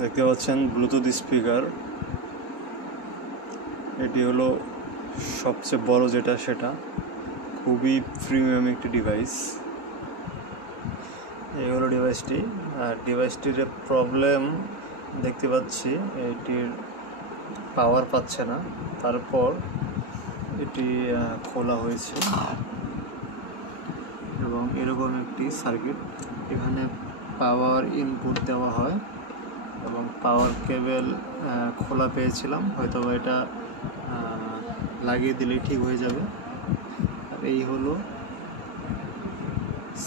দেখতে পাচ্ছেন Bluetooth speaker. এটি হলো সবচেয়ে বড় যেটা, সেটা খুবই প্রিমিয়াম একটি ডিভাইস। এই হলো ডিভাইসটি। আর ডিভাইসটির প্রবলেম দেখতে পাচ্ছি, এটির পাওয়ার পাচ্ছে না। তারপর এটি খোলা হয়েছে এবং এরকম একটি সার্কিট, এখানে পাওয়ার ইনপুট দেওয়া হয় এবং পাওয়ার কেবল খোলা পেয়েছিলাম, হয়তো এটা লাগিয়ে দিলেই ঠিক হয়ে যাবে। আর এই হলো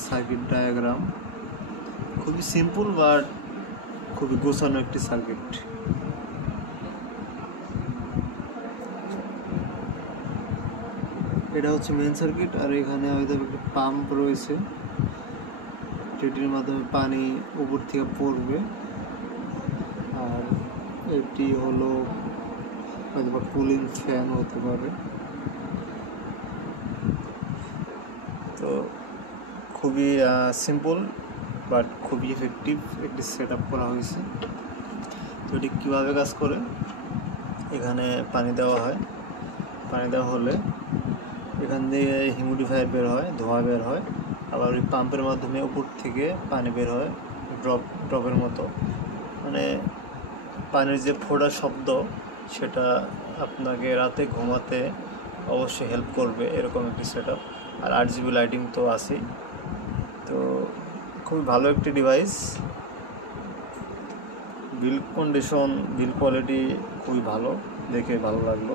সার্কিট ডায়াগ্রাম। খুবই সিম্পল বাট খুবই গোছানো একটি সার্কিট। এটা হচ্ছে মেন সার্কিট। আর এখানে হয়তো একটি পাম্প রয়েছে, যেটির মাধ্যমে পানি উপর থেকে পড়বে। আর এটি হলো হয়তো বা কুলিং ফ্যান হতে পারে। তো খুবই সিম্পল বাট খুবই এফেক্টিভ একটি সেট আপ করা হয়েছে। তো এটি কীভাবে কাজ করে, এখানে পানি দেওয়া হয়, পানি দেওয়া হলে এখান দিয়ে হিউমিডিফায়ার বের হয়, ধোঁয়া বের হয়। আবার ওই পাম্পের মাধ্যমে উপর থেকে পানি বের হয় ড্রপের মতো, মানে পানির যে ফোঁটার শব্দ, সেটা আপনাকে রাতে ঘুমাতে অবশ্যই হেল্প করবে, এরকম একটি সেট আপ। আর 8GB লাইটিং তো আছেই। তো খুবই ভালো একটি ডিভাইস। বিল কন্ডিশন, বিল কোয়ালিটি খুবই ভালো, দেখে ভালো লাগলো।